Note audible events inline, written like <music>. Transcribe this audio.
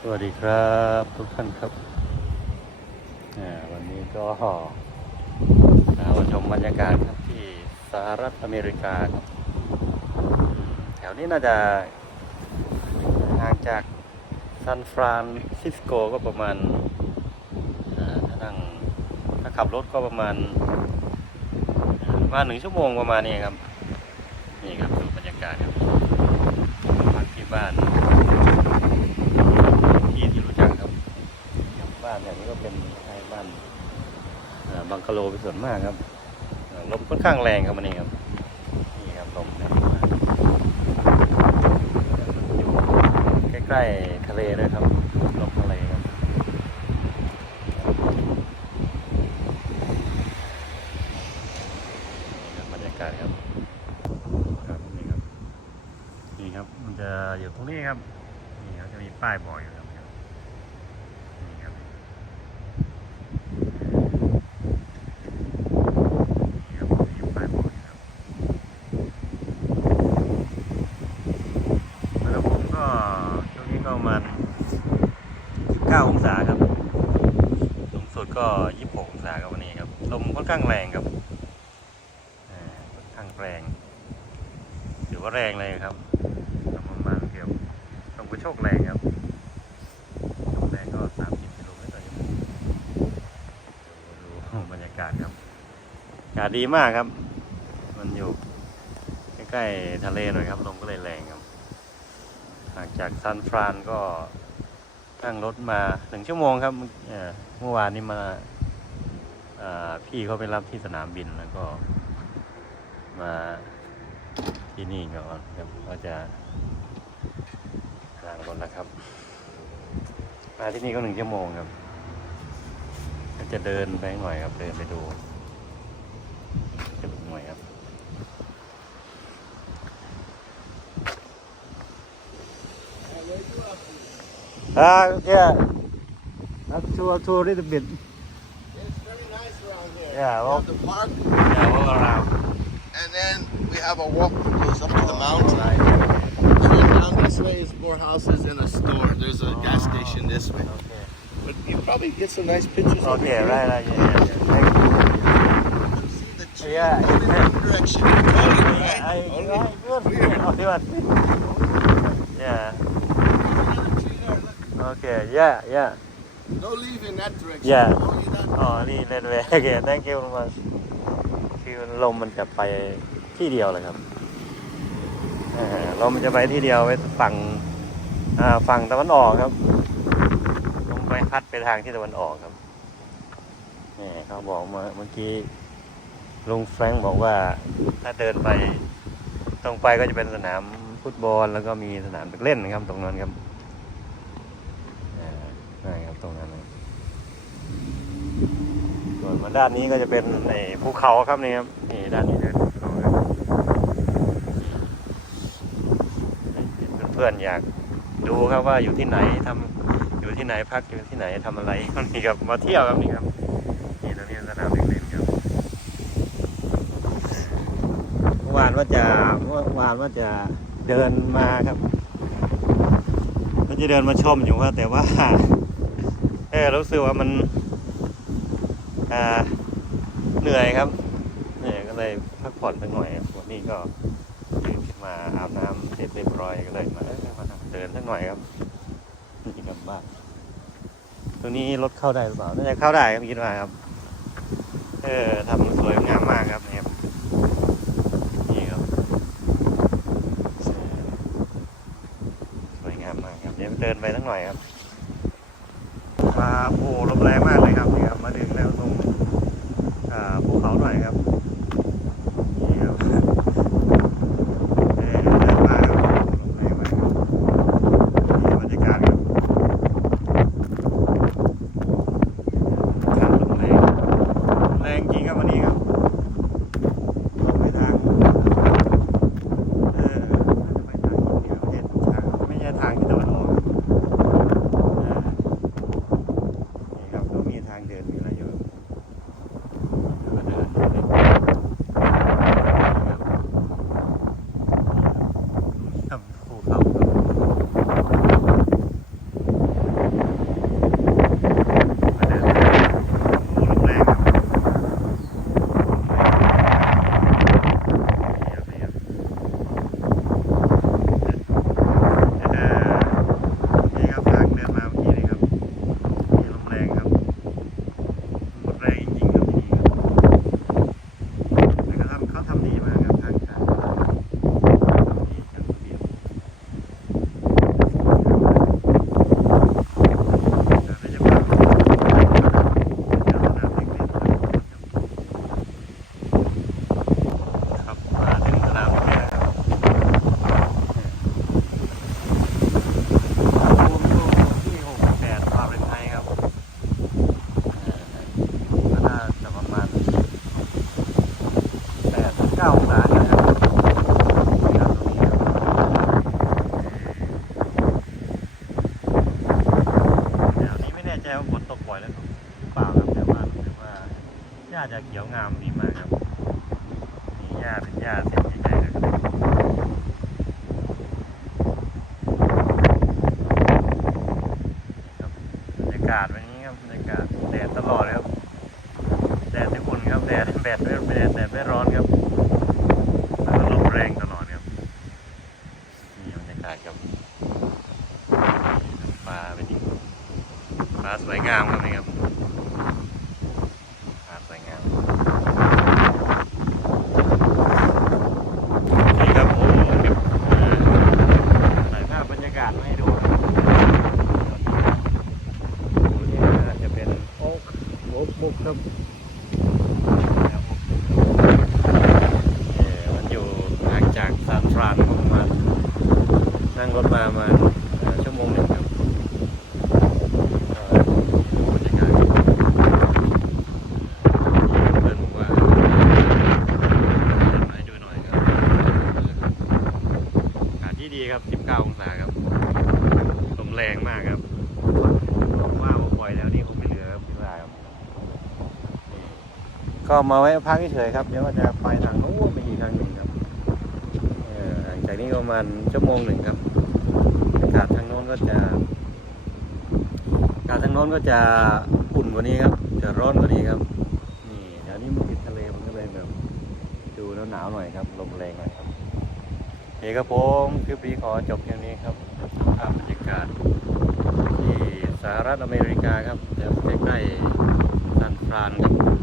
สวัสดีครับทุกท่านครับวันนี้ก็มาชมบรรยากาศครับที่สหรัฐอเมริกาครับแถวนี้น่าจะห่างจากซานฟรานซิสโกก็ประมาณถ้านั่งถ้าขับรถก็ประมาณประมาณหนึ่งชั่วโมงประมาณนี้ครับ นี่ครับดูบรรยากาศครับพักที่บ้าน ที่ที่รู้จักครับ บ้านแบบนี้ก็เป็นคล้ายๆบ้านอ่าบัง กะโลเป็นส่วนมากครับลมค่อนข้างแรงครับวันนี้ครับนี่ครับลมครับอยู่ใกล้ๆทะเลเลยครับลมทะเลครับนี่ครับบรรยากาศครับครับนี่ครับนี่ครับมันจะอยู่ตรงนี้ครับนี่เขาจะมีป้ายบอกอยู่ครับนี่ครับนี่ครับมีป้ายบอกอยู่ครับอุณหภูมิก็ช่วงนี้ก็ประมาณ 9 องศาครับ สูงสุดก็ 26 องศาครับวันนี้ครับ ลมค่อนข้างแรงครับค่อนข้างแรง ถือว่าแรงเลยครับประมาณเกือบลมกระโชกแรงครับแรงก็สามสิบกิโลเมตรต่อชั่วโมงดูบรรยากาศครับอากาศดีมากครับ มันอยู่ใกล้ๆทะเลหน่อยครับ ลมก็เลยแรงครับ ห่างจากซานฟรานก็ นั่งรถมาหนึ่งชั่วโมงครับเมื่อวานนี้มาพี่เขาไปรับที่สนามบินแล้วก็ มาที่นี่ก่อนครับก็จะนั่งรถนะครับ มาที่นี่ก็หนึ่งชั่วโมงครับ ก็จะเดินไปหน่อยครับเดินไปดูจะหน่อยครับ อ่า yeah not too a little bit It's very nice around here. Yeah, We well- have the park, yeah walk around and then we have a walk that goes up to the mountain. right And then down this way is more houses and a store. There's a gas oh, station this way. okay But you probably get some nice pictures over okay here. right right yeah yeah, yeah. Thank you. You see the tree Yeah, going in yeah. that direction. You tell you, right? I, Only I, good. weird. Oh, <laughs> good. Yeah. Okay. Yeah. Yeah. No leave in that direction. Yeah. Only that. อ๋อ นี่เล่นเวโอเค thank you very much คือลมมันจะไปที่เดียวเลยครับเออลมมันจะไปที่เดียวไปฝั่งอ่าฝั่งตะวันออกครับลมไปพัดไปทางที่ตะวันออกครับนี่เขาบอกมาเมื่อกี้ลุงแฟรงค์บอกว่าถ้าเดินไปตรงไปก็จะเป็นสนามฟุตบอลแล้วก็มีสนามเด็กเล่นนะครับ ตรงนั้นครับอ่านั่นครับ ตรงนั้นส่วนมาด้านนี้ก็จะเป็นในภูเขาครับนี่ครับนี่ด้านนี้เป็นภูเขาเพื่อนๆอยากดูครับว่าอยู่ที่ไหนทำอยู่ที่ไหนพักอยู่ที่ไหนทำอะไรนี่ครับมาเที่ยวครับนี่ครับนี่ตรงนี้สนามเด็กเล่นครับเมื่อวานว่าจะเมื่อวานว่าจะเดินมาครับก็จะเดินมาชมอยู่ครับแต่ว่า เออรู้สึกว่ามันเหนื่อยครับเหนื่อยก็เลยพักผ่อนสักหน่อยครับวันนี้ก็ตื่นขึ้นมาอาบน้ำเสร็จเรียบร้อยก็เลยมาเอ้ยมาเดินสักหน่อยครับนี่ครับบ้านตรงนี้รถเข้าได้หรือเปล่าน่าจะเข้าได้ครับคิดว่าครับ เออทำสวยงามมากครับนี่ครับนี่ครับสวยงามมากครับเดี๋ยวเดินไปสักหน่อยครับ มาโอ้ลมแรงมากเลยครับนี่ครับมาถึงแล้วตรงอ่าภูเขาหน่อย ครับ ปล่อยแล้วครับเปล่าครับแต่ว่ารู้สึว่าหญ้าจะเขียวงามดีมากครับมีหญ้าเป็นหญ้าเส้นใหญ่ๆนะครับบรรยากาศวันนี้ครับบรรยากาศแดดตลอดครับแดดที่อุ่นครับแดดแดดไม่แดดแดดไม่ร้อนครับแล้วก็ลมแรงตลอด ฟ้าสวยงามครับนี่ครับฟ้าสวยงามนี่ครับผมเก็บเอ่อถ่ายภาพบรรยากาศมาให้ดูครับโอ้นี่จะเป็นโอ๊กโอ๊กมุกคครับเอ่อมันอยู่ห่างจากซานฟรานประมาณนั่งรถมาประมาณเอ่อชั่วโมงหนึ่งครับเอ่อบรรยากาศเพื่อนบอกว่าให้ดูหน่อยครับ อากาศที่ดีครับ 19 องศาครับ ลมแรงมากครับบอกว่าพอปล่อยแล้วนี่คงไม่เหลือครับพี่ว่าครับ ก็มาไว้พักเฉยครับเดี๋ยวว่าจะไปทางโน้นไปอีกทางหนึ่งครับหลังจากนี้ประมาณชั่วโมงหนึ่งครับอากาศทางโน้นก็จะอากาศทางโน้นก็จะอุ่นกว่านี้ครับ จะร้อนกว่านี้ครับนี่เดี๋ยวนี้มันติดทะเลมันก็เลยแบบดูแล้วหนาวหน่อยครับลมแรงหน่อยครับโอเคครับผมคลิปนี้ขอจบเพียงนี้ครับภาพบรรยากาศที่สหรัฐอเมริกาครับแถวใกล้ๆซานฟรานครับ